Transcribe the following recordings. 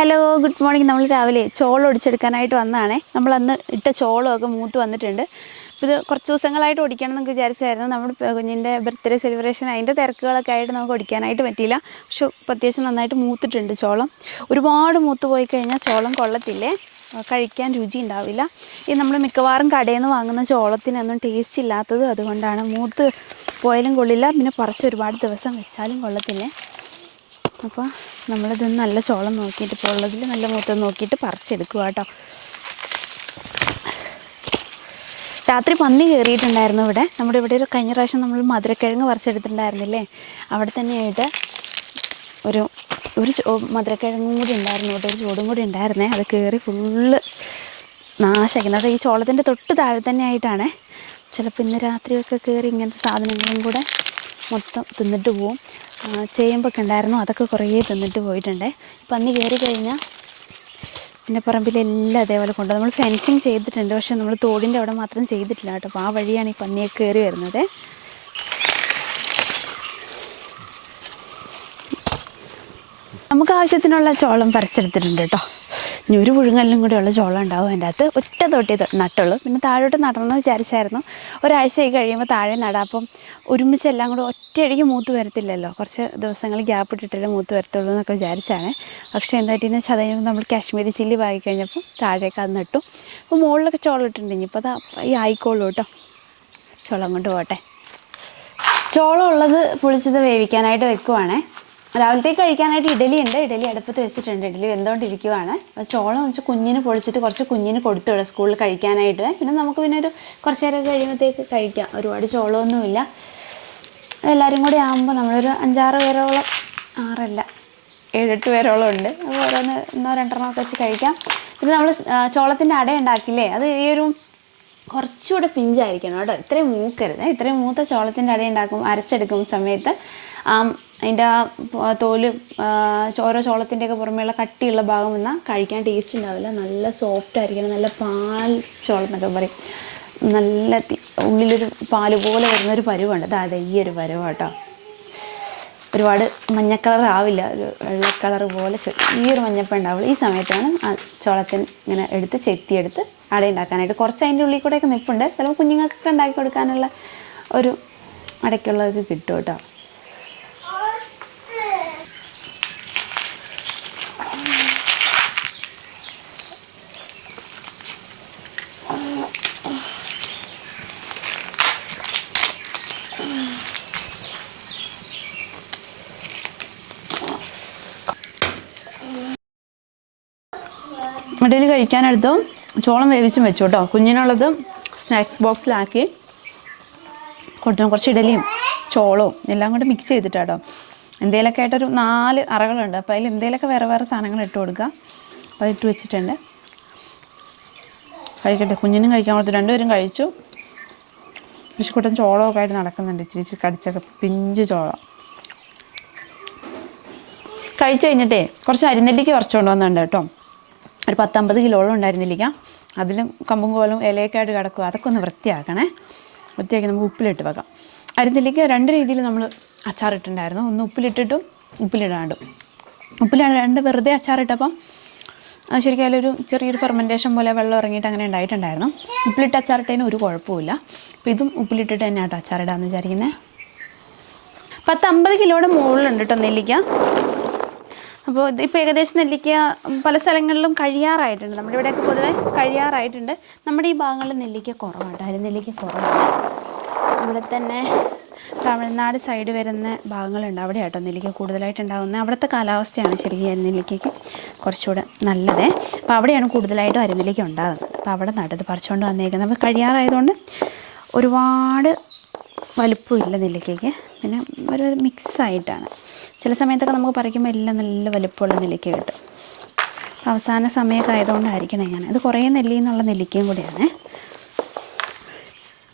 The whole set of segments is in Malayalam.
Hello good morning. നമ്മൾ രാവിലെ ചോളം ഒടിച്ചെടുക്കാനായിട്ട് വന്നതാണേ. നമ്മളന്ന് ഇട്ട ചോളമൊക്കെ മൂത്ത് വന്നിട്ടുണ്ട്. അപ്പോൾ ഇത് കുറച്ച് ദിവസങ്ങളായിട്ട് ഒടിക്കണം എന്നൊക്കെ വിചാരിച്ചായിരുന്നു. നമ്മുടെ കുഞ്ഞിൻ്റെ ബർത്ത്ഡേ സെലിബ്രേഷൻ അതിൻ്റെ തിരക്കുകളൊക്കെ ആയിട്ട് നമുക്ക് ഒടിക്കാനായിട്ട് പറ്റിയില്ല. പക്ഷെ ഇപ്പോൾ അത്യാവശ്യം നന്നായിട്ട് മൂത്തിട്ടുണ്ട് ചോളം. ഒരുപാട് മൂത്ത് പോയി കഴിഞ്ഞാൽ ചോളം കൊള്ളത്തില്ലേ, കഴിക്കാൻ രുചി ഉണ്ടാവില്ല. ഈ നമ്മൾ മിക്കവാറും കടയിൽ നിന്ന് വാങ്ങുന്ന ചോളത്തിനൊന്നും ടേസ്റ്റ് ഇല്ലാത്തത് അതുകൊണ്ടാണ്. മൂത്ത് പോയാലും കൊള്ളില്ല, പിന്നെ കുറച്ച് ഒരുപാട് ദിവസം വെച്ചാലും കൊള്ളത്തില്ലേ. അപ്പോൾ നമ്മളിത് നല്ല ചോളം നോക്കിയിട്ട് ഇപ്പോൾ ഉള്ളതിൽ നല്ല മൂത്തം നോക്കിയിട്ട് പറിച്ചെടുക്കുക കേട്ടോ. രാത്രി പന്നി കയറിയിട്ടുണ്ടായിരുന്നു ഇവിടെ. നമ്മുടെ ഇവിടെ ഒരു കഴിഞ്ഞ പ്രാവശ്യം നമ്മൾ മധുരക്കിഴങ്ങ് പറിച്ചെടുത്തിട്ടുണ്ടായിരുന്നില്ലേ, അവിടെ തന്നെയായിട്ട് ഒരു മധുരക്കിഴങ്ങും കൂടി ഉണ്ടായിരുന്നു, ഇവിടെ ഒരു ചൂടും കൂടി ഉണ്ടായിരുന്നേ. അത് കയറി ഫുള്ള് നാശമാക്കുന്നത്. ഈ ചോളത്തിൻ്റെ തൊട്ട് താഴെ തന്നെ ആയിട്ടാണ്. ചിലപ്പോൾ ഇന്ന് രാത്രിയൊക്കെ കയറി ഇങ്ങനത്തെ സാധനങ്ങളും കൂടെ മൊത്തം തിന്നിട്ട് പോവും. ചേമ്പൊക്കെ ഉണ്ടായിരുന്നു, അതൊക്കെ കുറേ തിന്നിട്ട് പോയിട്ടുണ്ട്. പന്നി കയറി കഴിഞ്ഞാൽ പിന്നെ പറമ്പിലെല്ലാം അതേപോലെ കൊണ്ട് നമ്മൾ ഫെൻസിങ് ചെയ്തിട്ടുണ്ട്, പക്ഷെ നമ്മൾ തോടിൻ്റെ അവിടെ മാത്രം ചെയ്തിട്ടില്ല കേട്ടോ. അപ്പോൾ ആ വഴിയാണ് ഈ പന്നിയൊക്കെ കയറി വരുന്നത്. നമുക്ക് ആവശ്യത്തിനുള്ള ചോളം പറിച്ചെടുത്തിട്ടുണ്ട് കേട്ടോ. ഇനി ഒരു പുഴുങ്ങലിനും കൂടെയുള്ള ചോളം ഉണ്ടാവും അതിൻ്റെ അകത്ത്. ഒറ്റ തൊട്ടി നട്ടുള്ളൂ. പിന്നെ താഴോട്ട് നടണമെന്ന് വിചാരിച്ചായിരുന്നു. ഒരാഴ്ചയായി കഴിയുമ്പോൾ താഴെ നടാം. അപ്പം ഒരുമിച്ചെല്ലാം കൂടെ ഒറ്റയടിക്ക് മൂത്ത് വരത്തില്ലല്ലോ, കുറച്ച് ദിവസങ്ങൾ ഗ്യാപ്പ് ഇട്ടിട്ടല്ലേ മൂത്ത് വരത്തുള്ളൂ എന്നൊക്കെ വിചാരിച്ചാണ്. പക്ഷേ എന്താ പറ്റിയെന്ന് വെച്ചാൽ അതിന് നമ്മൾ കാശ്മീരി ചില്ലി വാങ്ങി കഴിഞ്ഞപ്പോൾ താഴേക്ക് അത് നട്ടു. അപ്പോൾ മുകളിലൊക്കെ ചോളം ഇട്ടിട്ടുണ്ട്. ഇനിയിപ്പോൾ അത് ഈ ആയിക്കോളൂ കേട്ടോ. ചോളം കൊണ്ട് പോട്ടെ. ചോളം ഉള്ളത് പൊളിച്ചത് വേവിക്കാനായിട്ട് വെക്കുവാണേ. രാവിലത്തേക്ക് കഴിക്കാനായിട്ട് ഇഡലി ഉണ്ട്. ഇഡലി അടുപ്പത്ത് വെച്ചിട്ടുണ്ട്. ഇഡലി വെന്തുകൊണ്ടിരിക്കുവാണ്. ചോളം വെച്ച് കുഞ്ഞിന് പൊളിച്ചിട്ട് കുറച്ച് കുഞ്ഞിന് കൊടുത്തു വിടാം സ്കൂളിൽ കഴിക്കാനായിട്ട്. പിന്നെ നമുക്ക് പിന്നെ ഒരു കുറച്ച് നേരം കഴിയുമ്പോഴത്തേക്ക് കഴിക്കാം. ഒരുപാട് ചോളമൊന്നുമില്ല. എല്ലാവരും കൂടി ആകുമ്പോൾ നമ്മളൊരു 5-6 പേരോളം, 7-8 പേരോളം ഉണ്ട്. അപ്പോൾ ഓരോന്ന് 1-2 വെച്ച് കഴിക്കാം. പിന്നെ നമ്മൾ ചോളത്തിൻ്റെ അട ഉണ്ടാക്കില്ലേ, അത് ഈ ഒരു കുറച്ചുകൂടെ പിഞ്ചായിരിക്കണം കേട്ടോ. ഇത്രയും മൂക്കരുത്. ഇത്രയും മൂത്ത ചോളത്തിൻ്റെ അട ഉണ്ടാക്കും അരച്ചെടുക്കും സമയത്ത് അതിൻ്റെ ആ തോല് ഓരോ ചോളത്തിൻ്റെയൊക്കെ പുറമേയുള്ള കട്ടിയുള്ള ഭാഗം വന്നാൽ കഴിക്കാൻ ടേസ്റ്റ് ഉണ്ടാവില്ല. നല്ല സോഫ്റ്റ് ആയിരിക്കണം. നല്ല പാൽ ചോളം എന്നൊക്കെ പറയും. നല്ല ഉള്ളിലൊരു പാല് പോലെ വരുന്നൊരു പരുവുണ്ട്. അതെ, ഈ ഒരു പരുവ കേട്ടോ. ഒരുപാട് മഞ്ഞ കളർ ആവില്ല, ഒരു വെള്ള കളർ പോലെ ഈ ഒരു മഞ്ഞപ്പം ഉണ്ടാവുള്ളൂ. ഈ സമയത്താണ് ആ ചോളത്തിന് ഇങ്ങനെ എടുത്ത് ചെത്തിയെടുത്ത് അട ഉണ്ടാക്കാനായിട്ട്. കുറച്ച് അതിൻ്റെ ഉള്ളിൽ കൂടെയൊക്കെ നിൽപ്പുണ്ട്. ചിലപ്പോൾ കുഞ്ഞുങ്ങൾക്കൊക്കെ ഉണ്ടാക്കി കൊടുക്കാനുള്ള ഒരു അടയ്ക്കുള്ളതൊക്കെ കിട്ടും കേട്ടോ. ഇടയിൽ കഴിക്കാനെടുത്തും ചോളം വേവിച്ചും വെച്ചു കേട്ടോ. കുഞ്ഞിനുള്ളത് സ്നാക്സ് ബോക്സിലാക്കി കുറച്ച് ഇഡലിയും ചോളവും എല്ലാം കൂടെ മിക്സ് ചെയ്തിട്ടാട്ടോ. എന്തെങ്കിലുമൊക്കെ ആയിട്ടൊരു 4 അറകളുണ്ട്. അപ്പോൾ അതിൽ എന്തെങ്കിലുമൊക്കെ വേറെ സാധനങ്ങൾ ഇട്ട് കൊടുക്കുക. അപ്പോൾ ഇട്ട് വെച്ചിട്ടുണ്ട്. കഴിക്കട്ടെ. കുഞ്ഞിനും കഴിക്കാൻ കൊടുത്തു. 2 പേരും കഴിച്ചു. വിഷുക്കൂട്ടൻ ചോളമൊക്കെ ആയിട്ട് നടക്കുന്നുണ്ട്. ഇച്ചിരി കടിച്ചൊക്കെ പിഞ്ച് ചോളം കഴിച്ചു കഴിഞ്ഞിട്ടേ കുറച്ച് അരിനെല്ലിക്ക് പറിച്ചുകൊണ്ട് വന്നിട്ടുണ്ട് കേട്ടോ. ഒരു 10-50 കിലോളം ഉണ്ടായിരുന്നില്ല. അതിലും കമ്പും കോലും ഇലയൊക്കെ ആയിട്ട് കിടക്കും. അതൊക്കെ ഒന്ന് വൃത്തിയാക്കണേ. വൃത്തിയാക്കി നമുക്ക് ഉപ്പിലിട്ട് വെക്കാം. അരിനെല്ലിക്ക 2 രീതിയിൽ നമ്മൾ അച്ചാറിട്ടുണ്ടായിരുന്നു. ഒന്ന് ഉപ്പിലിട്ടിട്ടും ഉപ്പിലിടാണ്ടും. ഉപ്പിലിടാണ്ട് വെറുതെ അച്ചാറിട്ടപ്പം ശരിക്കും അതിലൊരു ചെറിയൊരു ഫെർമെൻറ്റേഷൻ പോലെ വെള്ളം ഇറങ്ങിയിട്ട് അങ്ങനെ ഉണ്ടായിട്ടുണ്ടായിരുന്നു. ഉപ്പിലിട്ട് അച്ചാറിട്ടതിന് ഒരു കുഴപ്പമില്ല. അപ്പോൾ ഇതും ഉപ്പിലിട്ടിട്ട് തന്നെ കേട്ടോ അച്ചാറിടാമെന്ന് വിചാരിക്കുന്നത്. 10-50 കിലോയുടെ മുകളിലുണ്ട് കേട്ടോ നെല്ലിക്ക. അപ്പോൾ ഇപ്പോൾ ഏകദേശം നെല്ലിക്ക പല സ്ഥലങ്ങളിലും കഴിയാറായിട്ടുണ്ട്. നമ്മുടെ ഇവിടെയൊക്കെ പൊതുവെ കഴിയാറായിട്ടുണ്ട്. നമ്മുടെ ഈ ഭാഗങ്ങളിൽ നെല്ലിക്ക കുറവാണ്. അരിനെല്ലിക്ക കുറവാണ്. ഇവിടെ തന്നെ തമിഴ്നാട് സൈഡ് വരുന്ന ഭാഗങ്ങളുണ്ട്. അവിടെ ആട്ടോ നെല്ലിക്ക കൂടുതലായിട്ട് ഉണ്ടാകുന്നത്. അവിടുത്തെ കാലാവസ്ഥയാണ് ശരിക്കും അരിനെല്ലിക്കയ്ക്ക് കുറച്ചുകൂടെ നല്ലത്. അപ്പോൾ അവിടെയാണ് കൂടുതലായിട്ടും അരിനെല്ലിക്ക ഉണ്ടാകുന്നത്. അപ്പോൾ അവിടെ നട്ടത് പറിച്ചുകൊണ്ട് വന്നേക്കുന്നത്. അപ്പോൾ കഴിയാറായതുകൊണ്ട് ഒരുപാട് വലുപ്പമില്ല നെല്ലിക്കയ്ക്ക്. പിന്നെ ഒരു മിക്സായിട്ടാണ്. ചില സമയത്തൊക്കെ നമുക്ക് പറിക്കുമ്പോൾ എല്ലാം നല്ല വലുപ്പമുള്ള നെല്ലിക്ക കിട്ടും. അവസാന സമയമൊക്കെ ആയതുകൊണ്ടായിരിക്കണം ഇങ്ങനെ. ഇത് കുറേ നെല്ലിയിൽ നിന്നുള്ള നെല്ലിക്കയും കൂടിയാണ്.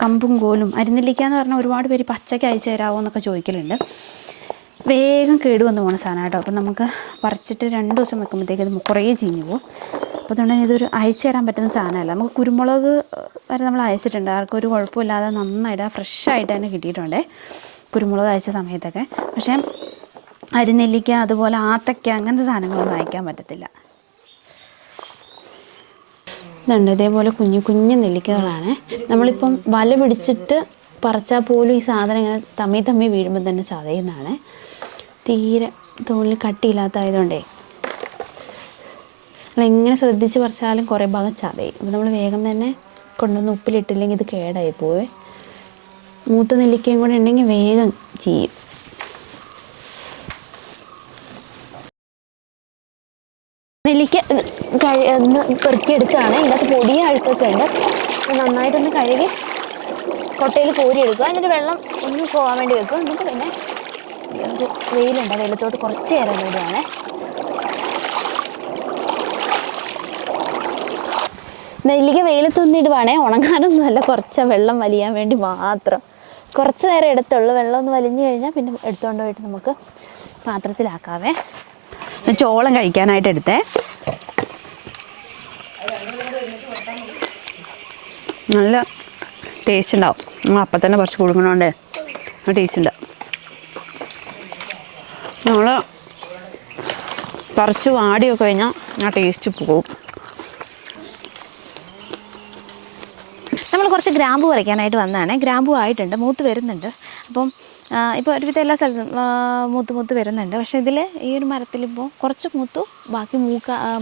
കമ്പും കോലും. അരിനെല്ലിക്ക എന്ന് പറഞ്ഞാൽ ഒരുപാട് പേര് പച്ചയ്ക്ക് അയച്ചു തരാമോ എന്നൊക്കെ ചോദിക്കലുണ്ട്. വേഗം കേടുവന്ന് പോകുന്ന സാധനം കേട്ടോ. അപ്പോൾ നമുക്ക് പറിച്ചിട്ട് 2 ദിവസം വെക്കുമ്പോഴത്തേക്ക് അത് കുറേ ചീഞ്ഞു പോകും. അപ്പോൾ അതുകൊണ്ട് ഇതൊരു അയച്ചു തരാൻ പറ്റുന്ന സാധനമല്ല. നമുക്ക് കുരുമുളക് വരെ നമ്മൾ അയച്ചിട്ടുണ്ട്. ആർക്കും ഒരു കുഴപ്പമില്ലാതെ നന്നായിട്ട് ഫ്രഷായിട്ട് തന്നെ കിട്ടിയിട്ടുണ്ട് കുരുമുളക് അയച്ച സമയത്തൊക്കെ. പക്ഷേ അരിനെല്ലിക്ക, അതുപോലെ ആത്തക്ക, അങ്ങനത്തെ സാധനങ്ങളൊന്നും അയക്കാൻ പറ്റത്തില്ല. ഇതുണ്ട്, ഇതേപോലെ കുഞ്ഞു കുഞ്ഞു നെല്ലിക്കകളാണ്. നമ്മളിപ്പം വല പിടിച്ചിട്ട് പറിച്ചാൽ പോലും ഈ സാധനം ഇങ്ങനെ തമ്മി വീഴുമ്പോൾ തന്നെ ചതയുന്നതാണ്. തീരെ തോലിൽ കട്ടിയില്ലാത്തതായതുകൊണ്ടേ നമ്മളെങ്ങനെ ശ്രദ്ധിച്ച് പറിച്ചാലും കുറേ ഭാഗം ചതയും. അപ്പോൾ നമ്മൾ വേഗം തന്നെ കൊണ്ടുവന്ന് ഉപ്പിലിട്ടില്ലെങ്കിൽ ഇത് കേടായി പോവേ. മൂത്ത നെല്ലിക്കയും കൂടെ ഉണ്ടെങ്കിൽ വേഗം ചെയ്യും. നെല്ലിക്ക പെറുക്കിയെടുക്കുകയാണ്. ഇതിനകത്ത് പൊടിയ അഴുക്കൊക്കെ ഉണ്ട്. നന്നായിട്ടൊന്ന് കഴുകി കൊട്ടയിൽ കോരിയെടുക്കുക. എന്നിട്ട് വെള്ളം ഒന്ന് പോകാൻ വേണ്ടി വെക്കും. എന്നിട്ട് പിന്നെ ഒരു വെയിലുണ്ട്, വെയിലത്തോട്ട് കുറച്ച് നേരം വേണ്ടിയാണ്. നെല്ലിക്ക വെയിലത്തൊന്നും ഇടുവാണേ, ഉണങ്ങാനൊന്നുമല്ല, കുറച്ച് വെള്ളം വലിയാൻ വേണ്ടി മാത്രം. കുറച്ച് നേരം എടുത്തുള്ളൂ. വെള്ളം ഒന്ന് വലിഞ്ഞു കഴിഞ്ഞാൽ പിന്നെ എടുത്തുകൊണ്ട് പോയിട്ട് നമുക്ക് പാത്രത്തിലാക്കാവേ. ചോളം കഴിക്കാനായിട്ട് എടുത്തേ. നല്ല ടേസ്റ്റ് ഉണ്ടാവും. അപ്പം തന്നെ കുറച്ച് കൊടുക്കണോണ്ടേ ടേസ്റ്റ് ഉണ്ടാവും. നമ്മൾ പറിച്ച് വാടിയൊക്കെ കഴിഞ്ഞാൽ ആ ടേസ്റ്റ് പോകും. നമ്മൾ കുറച്ച് ഗ്രാമ്പു പറിക്കാനായിട്ട് വന്നതാണ്. ഗ്രാമ്പു ആയിട്ടുണ്ട്, മൂത്ത് വരുന്നുണ്ട്. അപ്പം ഇപ്പോൾ ഒരുവിധം എല്ലാ സ്ഥലത്തും മൂത്ത് വരുന്നുണ്ട്. പക്ഷേ ഇതിൽ ഈ ഒരു മരത്തിലിപ്പോൾ കുറച്ച് മൂത്തു, ബാക്കി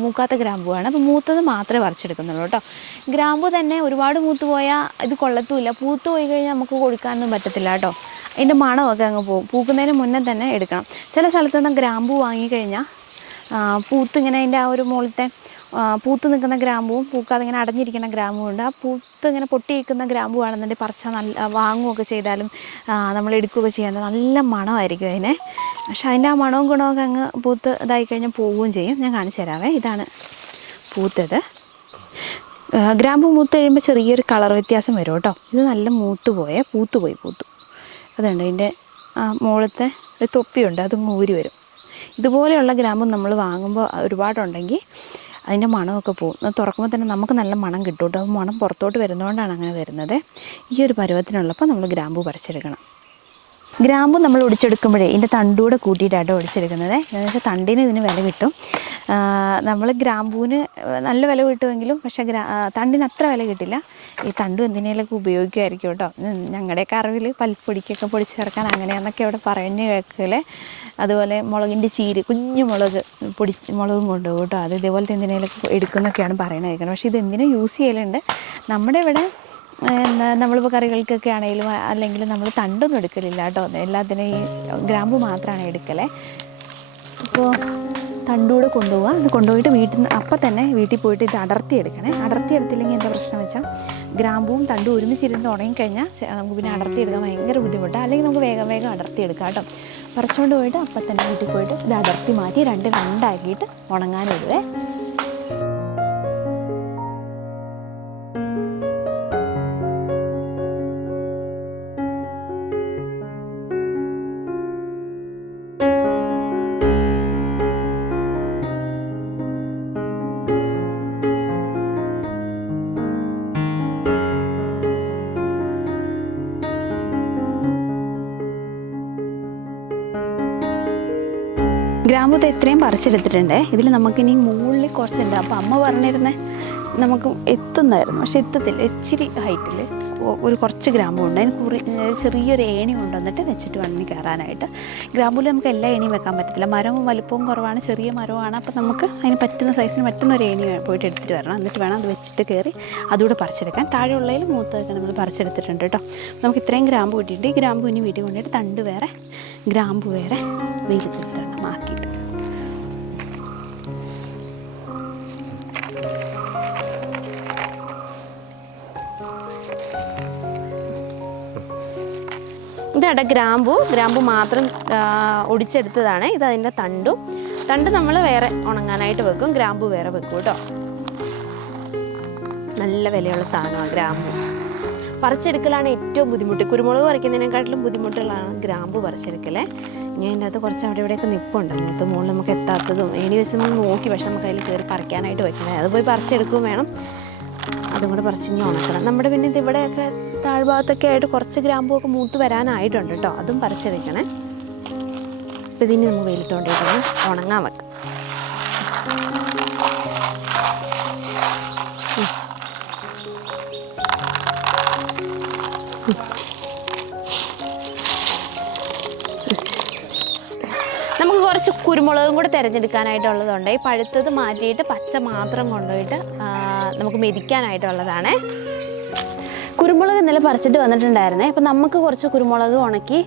മൂക്കാത്ത ഗ്രാമ്പുവാണ്. അപ്പോൾ മൂത്തത് മാത്രമേ പറിച്ചെടുക്കുന്നുള്ളൂ കേട്ടോ. ഗ്രാമ്പു തന്നെ ഒരുപാട് മൂത്ത് പോയാൽ ഇത് കൊള്ളത്തുമില്ല. പൂത്ത് പോയി കഴിഞ്ഞാൽ നമുക്ക് കൊടുക്കാനൊന്നും പറ്റത്തില്ല കേട്ടോ. അതിൻ്റെ മണമൊക്കെ അങ്ങ് പോകും. പൂക്കുന്നതിന് മുന്നേ തന്നെ എടുക്കണം. ചില സ്ഥലത്ത് നിന്ന് ഗ്രാമ്പു വാങ്ങിക്കഴിഞ്ഞാൽ പൂത്തിങ്ങനെ അതിൻ്റെ ആ ഒരു മുകളിലത്തെ പൂത്ത് നിൽക്കുന്ന ഗ്രാമ്പുവും പൂക്കാതെ ഇങ്ങനെ അടഞ്ഞിരിക്കുന്ന ഗ്രാമ്പും ഉണ്ട്. ആ പൂത്ത് ഇങ്ങനെ പൊട്ടിയിരിക്കുന്ന ഗ്രാമ്പു ആണെന്നുണ്ടെങ്കിൽ പറിച്ചാൽ നല്ല വാങ്ങുകയൊക്കെ ചെയ്താലും നമ്മൾ എടുക്കുകയൊക്കെ ചെയ്യാൻ നല്ല മണമായിരിക്കും അതിനെ. പക്ഷെ അതിൻ്റെ ആ മണവും ഗുണമൊക്കെ അങ്ങ് പൂത്ത് ഇതായി കഴിഞ്ഞാൽ പോവുകയും ചെയ്യും. ഞാൻ കാണിച്ചു തരാവേ. ഇതാണ് പൂത്തത്. ഗ്രാമ്പു മൂത്ത് കഴിയുമ്പോൾ ചെറിയൊരു കളർ വ്യത്യാസം വരും കേട്ടോ. ഇത് നല്ല പൂത്തുപോയി. അതുണ്ട്, അതിൻ്റെ മുകളിലത്തെ ഒരു തൊപ്പിയുണ്ട്, അതും ഊരി വരും. ഇതുപോലെയുള്ള ഗ്രാമ്പു നമ്മൾ വാങ്ങുമ്പോൾ ഒരുപാടുണ്ടെങ്കിൽ അതിൻ്റെ മണമൊക്കെ പോകും. തുറക്കുമ്പോൾ തന്നെ നമുക്ക് നല്ല മണം കിട്ടും കേട്ടോ. അപ്പോൾ മണം പുറത്തോട്ട് വരുന്നതുകൊണ്ടാണ് അങ്ങനെ വരുന്നത്. ഈ ഒരു പരുവത്തിനുള്ളപ്പോൾ നമ്മൾ ഗ്രാമ്പു പറിച്ചെടുക്കണം. ഗ്രാമ്പു നമ്മൾ ഒടിച്ചെടുക്കുമ്പോഴേ ഇതിൻ്റെ തണ്ടൂടെ കൂട്ടിയിട്ടാണ് ഒടിച്ചെടുക്കുന്നത്. എന്ന് വെച്ചാൽ തണ്ടിന് ഇതിന് വില കിട്ടും. നമ്മൾ ഗ്രാമ്പൂവിന് നല്ല വില കിട്ടുമെങ്കിലും പക്ഷേ തണ്ടിന് അത്ര വില കിട്ടില്ല. ഈ തണ്ടും എന്തിനേലൊക്കെ ഉപയോഗിക്കുമായിരിക്കും കേട്ടോ. ഞങ്ങളുടെയൊക്കെ അറിവിൽ പൽപ്പൊടിക്കൊക്കെ പൊടിച്ച് ചേർക്കാൻ അങ്ങനെയാണെന്നൊക്കെ അവിടെ പറഞ്ഞു കേൾക്കല്. അതുപോലെ മുളകിൻ്റെ ചീര്, കുഞ്ഞു മുളകും കൊണ്ടുപോകും കേട്ടോ. അത് ഇതേപോലത്തെ എന്തിനേലൊക്കെ എടുക്കുന്നൊക്കെയാണ് പറയുന്നത് കേൾക്കുന്നത്. പക്ഷേ ഇത് എന്തിനും യൂസ് ചെയ്യലുണ്ട്. നമ്മുടെ ഇവിടെ നമ്മളിപ്പോൾ കറികൾക്കൊക്കെ ആണെങ്കിലും അല്ലെങ്കിൽ നമ്മൾ തണ്ടൊന്നും എടുക്കലില്ല കേട്ടോ. എല്ലാത്തിനും ഈ ഗ്രാമ്പു മാത്രമാണ് എടുക്കലേ. അപ്പോൾ തണ്ടൂടെ കൊണ്ടുപോവുക. അത് കൊണ്ടുപോയിട്ട് അപ്പം തന്നെ വീട്ടിൽ പോയിട്ട് ഇത് അടർത്തിയെടുക്കണേ. അടർത്തിയെടുത്തില്ലെങ്കിൽ എന്താ പ്രശ്നം വെച്ചാൽ ഗ്രാമ്പുവും തണ്ടും ഒരുമിച്ചിരുന്ന് ഉണങ്ങിക്കഴിഞ്ഞാൽ നമുക്ക് പിന്നെ അടർത്തിയെടുക്കാൻ ഭയങ്കര ബുദ്ധിമുട്ടാണ്. അല്ലെങ്കിൽ നമുക്ക് വേഗം അടർത്തിയെടുക്കാം കേട്ടോ. പറിച്ചുകൊണ്ട് പോയിട്ട് അപ്പം തന്നെ വീട്ടിൽ പോയിട്ട് ഇത് അടർത്തി മാറ്റി രണ്ടാക്കിയിട്ട് ഉണങ്ങാനിടുവേ. ഗ്രാമ്പൂത്ത് എത്രയും പറിച്ചെടുത്തിട്ടുണ്ട്. ഇതിൽ നമുക്കിനി മുകളിൽ കുറച്ചുണ്ട്. അപ്പോൾ അമ്മ പറഞ്ഞിരുന്നേ നമുക്ക് എത്തുന്നായിരുന്നു, പക്ഷെ എത്തത്തില്ല. ഇച്ചിരി ഹൈറ്റിൽ ഒരു കുറച്ച് ഗ്രാമ്പു ഉണ്ട്. അതിന് ചെറിയൊരു ഏണി കൊണ്ടുവന്നിട്ട് വെച്ചിട്ട് വേണം കയറാനായിട്ട്. ഗ്രാമ്പൂവിൽ നമുക്ക് എല്ലാ ഏണിയും വെക്കാൻ പറ്റത്തില്ല. മരവും വലുപ്പവും കുറവാണ്, ചെറിയ മരമാണ്. അപ്പോൾ നമുക്ക് അതിന് പറ്റുന്ന സൈസിന് പറ്റുന്ന ഒരു ഏണി പോയിട്ട് എടുത്തിട്ട് വരണം. എന്നിട്ട് വേണം അത് വെച്ചിട്ട് കയറി അതുകൂടെ പറിച്ചെടുക്കാൻ. താഴെയുള്ളതിൽ മൂത്തൊക്കെ നമ്മൾ പറിച്ചെടുത്തിട്ടുണ്ട് കേട്ടോ. നമുക്ക് ഇത്രയും ഗ്രാമ്പു കിട്ടിയിട്ട് ഈ ഗ്രാമ്പു ഇനി വീട്ടിൽ കൊണ്ടിട്ട് തണ്ട് വേറെ ഗ്രാമ്പു വേറെ വെയിലത്തിടണം ആക്കിയിട്ട്. ഇതാണ് ഗ്രാമ്പു മാത്രം ഒടിച്ചെടുത്തതാണ്. ഇതതിൻ്റെ തണ്ട് നമ്മൾ വേറെ ഉണങ്ങാനായിട്ട് വെക്കും, ഗ്രാമ്പു വേറെ വെക്കും കേട്ടോ. നല്ല വിലയുള്ള സാധനമാണ് ഗ്രാമ്പു. പറിച്ചെടുക്കലാണ് ഏറ്റവും ബുദ്ധിമുട്ട്. കുരുമുളക് പറിക്കുന്നതിനെക്കാട്ടിലും ബുദ്ധിമുട്ടുള്ളതാണ് ഗ്രാമ്പു പറിച്ചെടുക്കലേ. ഇനി അതിൻ്റെ അകത്ത് കുറച്ച് അവിടെ ഇവിടെയൊക്കെ നിൽപ്പുണ്ട്. മുകളിൽ മുകളിൽ നമുക്ക് എത്താത്തതും ഏണി വെച്ച് നമ്മൾ നോക്കി, പക്ഷെ നമുക്ക് അതിൽ കയറി പറിക്കാനായിട്ട് പറ്റില്ല. അത് പോയി പറിച്ചെടുക്കുകയും വേണം. അതും കൂടെ പറിച്ച് ഇനി ഉണക്കണം. നമ്മുടെ പിന്നെ ഇവിടെയൊക്കെ താഴ്ഭാഗത്തൊക്കെ ആയിട്ട് കുറച്ച് ഗ്രാമ്പുമൊക്കെ മൂത്ത് വരാനായിട്ടുണ്ട് കേട്ടോ. അതും പറിച്ചെടുക്കണേ. അപ്പോൾ ഇതിന് നമ്മൾ വെയിലത്ത് കൊണ്ടിട്ടൊന്ന് ഉണങ്ങാൻ വെക്കാം. നമുക്ക് കുറച്ച് കുരുമുളകും കൂടെ തിരഞ്ഞെടുക്കാനായിട്ടുള്ളതുണ്ട്. ഈ പഴുത്തത് മാറ്റിയിട്ട് പച്ച മാത്രം കൊണ്ടുപോയിട്ട് നമുക്ക് മെതിക്കാനായിട്ടുള്ളതാണ്. കുരുമുളക് ഇന്നലെ പറിച്ചിട്ട് വന്നിട്ടുണ്ടായിരുന്നേ. അപ്പോൾ നമുക്ക് കുറച്ച് കുരുമുളക് ഉണക്കി